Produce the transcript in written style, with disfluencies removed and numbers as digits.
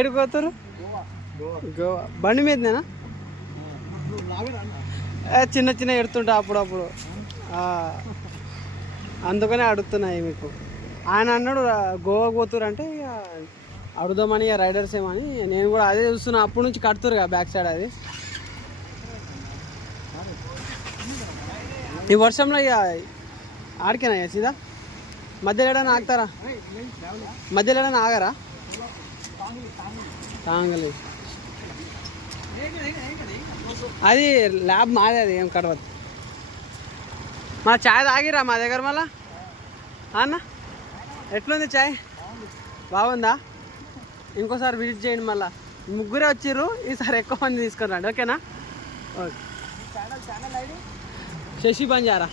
ఏడుకోతారు గోవా బండి మీదనేనా చిన్న చిన్న ఎడుతుంటా అప్పుడప్పుడు అందుకనే అడుగుతున్నాయి మీకు. ఆయన అన్నాడు గోవా పోతురు అంటే ఇక అడుగుదామని ఇక రైడర్స్ ఏమని నేను కూడా అదే చూస్తున్నా. అప్పటి నుంచి కడుతురు కదా బ్యాక్ సైడ్ అది. ఈ వర్షంలో ఇక ఆడికేనా సీదా మధ్యలో ఏడైనా ఆగుతారా? మధ్యలో ఏడైనా ఆగారా? తాంగలి అది ల్యాబ్ మాదే, అది ఏం కడవద్దు. మా చాయ్ తాగిరా మా దగ్గర మళ్ళా అన్న? ఎట్లుంది చాయ్? బాగుందా? ఇంకోసారి విజిట్ చేయండి. మళ్ళీ ముగ్గురే వచ్చిర్రు, ఈసారి ఎక్కువ మంది తీసుకురండి. ఓకేనా? ఓకే. శశి బంజారా.